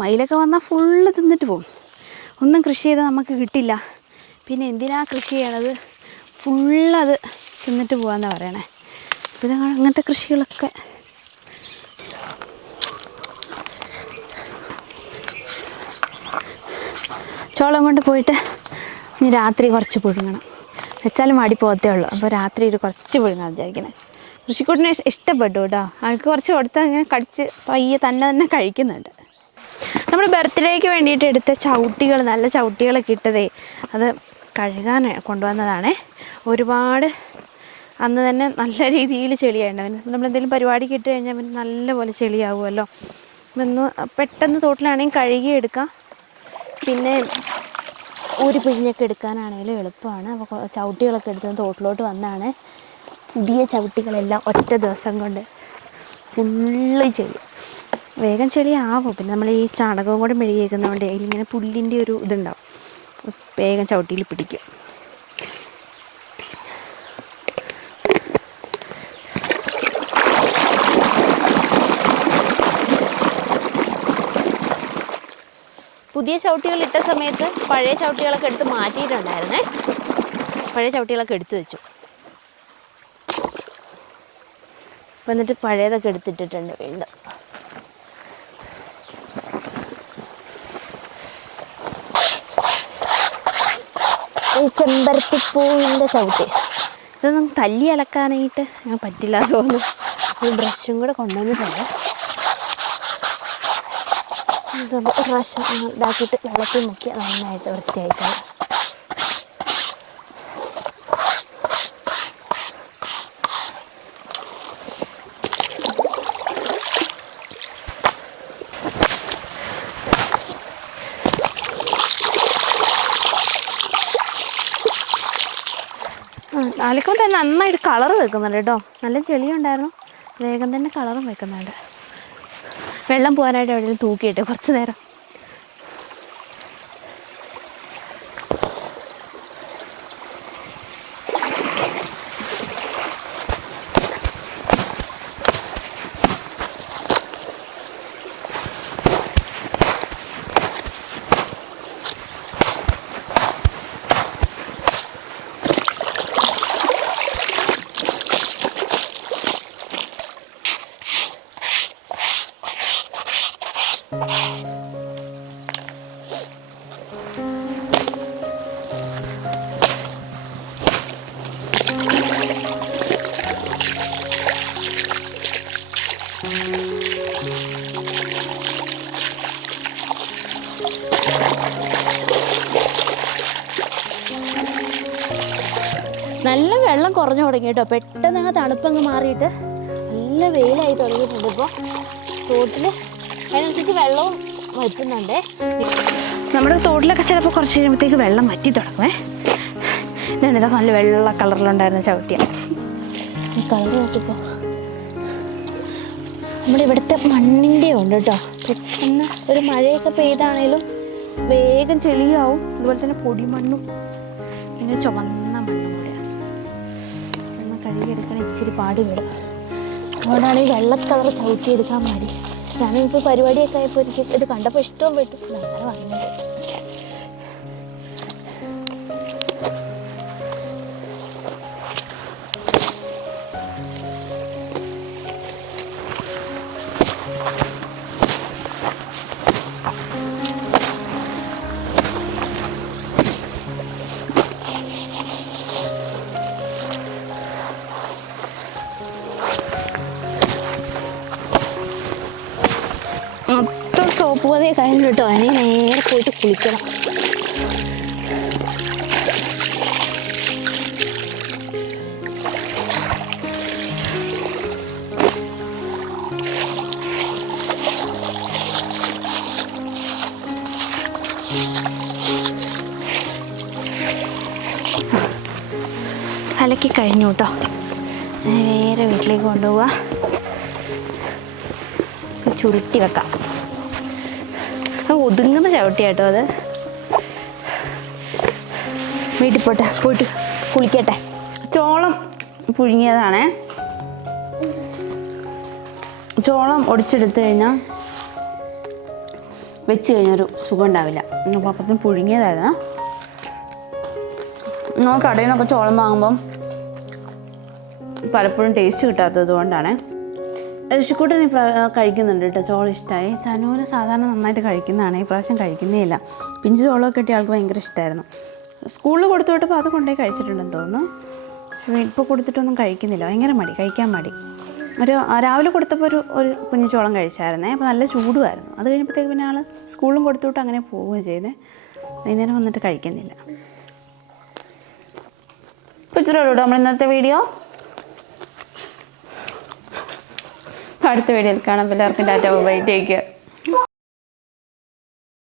മയിലൊക്കെ വന്നാൽ ഫുള്ള് തിന്നിട്ട് പോകും. ഒന്നും കൃഷി ചെയ്താൽ നമുക്ക് കിട്ടില്ല. പിന്നെ എന്തിനാ കൃഷി ചെയ്യണത്, ഫുള്ളത് തിന്നിട്ട് പോകാമെന്നാണ് പറയണേ. അപ്പോൾ ഇത് അങ്ങനത്തെ കൃഷികളൊക്കെ ചോളം കൊണ്ട് പോയിട്ട് ഇനി രാത്രി കുറച്ച് പുഴുങ്ങണം. വെച്ചാലും മാടി പോകത്തേ ഉള്ളൂ. അപ്പോൾ രാത്രി ഒരു കുറച്ച് പുഴുങ്ങാൻ വിചാരിക്കണേ. കൃഷിക്കൂട്ടിനെ ഇഷ്ടപ്പെട്ടു കേട്ടോ. ആൾക്ക് കുറച്ച് കൊടുത്താൽ ഇങ്ങനെ കടിച്ച് പയ്യെ തന്നെ കഴിക്കുന്നുണ്ട്. നമ്മുടെ ബർത്ത്ഡേക്ക് വേണ്ടിയിട്ട് എടുത്ത ചവിട്ടികൾ, നല്ല ചവിട്ടികളൊക്കെ ഇട്ടതേ അത് കഴുകാൻ കൊണ്ടുവന്നതാണേ. ഒരുപാട് അന്ന് തന്നെ നല്ല രീതിയിൽ ചെളിയായിട്ടുണ്ടാവും. നമ്മളെന്തെങ്കിലും പരിപാടിക്ക് ഇട്ട് കഴിഞ്ഞാൽ പിന്നെ നല്ലപോലെ ചെളിയാവുമല്ലോ. ഒന്ന് പെട്ടെന്ന് തോട്ടിലാണെങ്കിൽ കഴുകിയെടുക്കാം. പിന്നെ ഊരി പിഴിഞ്ഞൊക്കെ എടുക്കാനാണെങ്കിലും എളുപ്പമാണ്. അപ്പോൾ ചവിട്ടികളൊക്കെ എടുത്ത് തോട്ടിലോട്ട് വന്നാണ്. പുതിയ ചവിട്ടികളെല്ലാം ഒറ്റ ദിവസം കൊണ്ട് ഫുള്ള് ചെളി. വേഗം ചെളിയാവും. പിന്നെ നമ്മൾ ഈ ചാണകവും കൂടെ മെഴുകിയേക്കുന്നതുകൊണ്ട് ഇതിലിങ്ങനെ പുല്ലിൻ്റെ ഒരു ഇതുണ്ടാവും, വേഗം ചവിട്ടിയിൽ പിടിക്കും. പുതിയ ചവിട്ടികൾ ഇട്ട സമയത്ത് പഴയ ചവിട്ടികളൊക്കെ എടുത്ത് മാറ്റിയിട്ടുണ്ടായിരുന്നേ. പഴയ ചവിട്ടികളൊക്കെ എടുത്തു വെച്ചു. അപ്പം എന്നിട്ട് പഴയതൊക്കെ എടുത്തിട്ടിട്ടുണ്ട് വീണ്ടും. ഈ ചെമ്പരത്തിപ്പൂവിൻ്റെ ചവിട്ടി ഇതൊന്നും തല്ലി അലക്കാനായിട്ട് ഞാൻ പറ്റില്ല തോന്നുന്നു. ഒരു ബ്രഷും കൂടെ കൊണ്ടുവന്നിട്ടുണ്ട്. ഇതൊന്ന് ഒരു പ്രാവശ്യം ഇതാക്കിയിട്ട് വെള്ളത്തിൽ മുക്കി നന്നായിട്ട് വൃത്തിയായിട്ടാണ്. അലക്കുമ്പോൾ തന്നെ നന്നായിട്ട് കളർ വെക്കുന്നുണ്ട് കേട്ടോ. നല്ല ചെളിയുണ്ടായിരുന്നു, വേഗം തന്നെ കളറും വെക്കുന്നുണ്ട്. വെള്ളം പോകാനായിട്ട് എവിടെയെങ്കിലും തൂക്കിയിട്ട് കുറച്ച് നേരം. നല്ല വെള്ളം കുറഞ്ഞു തുടങ്ങി കേട്ടോ. പെട്ടെന്ന് അങ്ങ് തണുപ്പങ്ങ് മാറിയിട്ട് നല്ല വെയിലായി തുടങ്ങിയിട്ടുണ്ട്. ഇപ്പോൾ തോട്ടിൽ അതിനനുസരിച്ച് വെള്ളവും വറ്റുന്നുണ്ടേ. നമ്മുടെ തോട്ടിലൊക്കെ ചിലപ്പോൾ കുറച്ച് കഴിയുമ്പോഴത്തേക്ക് വെള്ളം വറ്റി തുടങ്ങുമേ. ഇതാണ് ഇതൊക്കെ നല്ല വെള്ള കളറിലുണ്ടായിരുന്ന ചവിട്ടിയ. ഈ കളർ നോക്കിപ്പോൾ നമ്മുടെ ഇവിടുത്തെ മണ്ണിൻ്റെ ഉണ്ട് കേട്ടോ. പെട്ടെന്ന് ഒരു മഴയൊക്കെ പെയ്താണേലും വേഗം ചെളിയാവും. അതുപോലെ തന്നെ പൊടിമണ്ണും പിന്നെ ചുമന്ന മണ്ണും കൂടെയാണ്. ഒന്ന് കഴുകിയെടുക്കണം, ഇച്ചിരി പാടി വിടും. അതുകൊണ്ടാണ് ഈ വെള്ള കളർ ചവിട്ടിയെടുക്കാൻ മതി. ഞാനിപ്പോൾ പരിപാടിയൊക്കെ ആയപ്പോൾ എനിക്ക് ഇത് കണ്ടപ്പോൾ ഇഷ്ടവും പെട്ടു. അങ്ങനെ വാങ്ങിയത്. മൊത്തം സോപ്പ് പതയെ കഴിഞ്ഞു കേട്ടോ. അതിനെ നേരെ പോയിട്ട് കുളിക്കണം. അലക്കി കഴിഞ്ഞു കേട്ടോ. നേരെ വീട്ടിലേക്ക് കൊണ്ടുപോവാ, ചുരുട്ടി വെക്കാം. ഒതുങ്ങുന്ന ചവിട്ടിയാട്ടോ അത്. വീട്ടിൽ പോയിട്ട് കുളിക്കട്ടെ. ചോളം പുഴുങ്ങിയതാണേ. ചോളം ഒടിച്ചെടുത്ത് കഴിഞ്ഞാൽ വെച്ച് കഴിഞ്ഞൊരു സുഖം ഉണ്ടാവില്ല. അപ്പോൾ അപ്പത്തിന് പുഴുങ്ങിയതായിരുന്നു. നമ്മൾ കടയിൽ നിന്നൊക്കെ ചോളം വാങ്ങുമ്പം പലപ്പോഴും ടേസ്റ്റ് കിട്ടാത്തത് കൊണ്ടാണ്. ഋഷിക്കൂട്ടൻ കഴിക്കുന്നുണ്ട് കേട്ടോ. ചോളം ഇഷ്ടമായി. തനൂന് സാധാരണ നന്നായിട്ട് കഴിക്കുന്നതാണ്. ഈ പ്രാവശ്യം കഴിക്കുന്നേ ഇല്ല. പിഞ്ച് ചോളമൊക്കെ കിട്ടിയ ആൾക്ക് ഭയങ്കര ഇഷ്ടമായിരുന്നു. സ്കൂളിൽ കൊടുത്തു വിട്ടപ്പോൾ അത് കൊണ്ടുപോയി കഴിച്ചിട്ടുണ്ടെന്ന് തോന്നുന്നു. പക്ഷേ ഇപ്പോൾ കൊടുത്തിട്ടൊന്നും കഴിക്കുന്നില്ല. ഭയങ്കര മടി, കഴിക്കാൻ മടി. രാവിലെ കൊടുത്തപ്പോൾ ഒരു കുഞ്ഞു ചോളം കഴിച്ചായിരുന്നേ. അപ്പോൾ നല്ല ചൂടുമായിരുന്നു. അത് കഴിഞ്ഞപ്പോഴത്തേക്ക് പിന്നെ ആൾ സ്കൂളിലും കൊടുത്തു വിട്ട് അങ്ങനെ പോവുകയും ചെയ്തേ. വൈകുന്നേരം വന്നിട്ട് കഴിക്കുന്നില്ല. ഇപ്പോൾ ഇച്ചിരി ഉള്ളൂ നമ്മൾ ഇന്നത്തെ വീഡിയോ. അടുത്ത വീഡിയോയിൽ കാണാം. എല്ലാവർക്കും ടാറ്റ, ബൈ, ടേക്ക് കെയർ.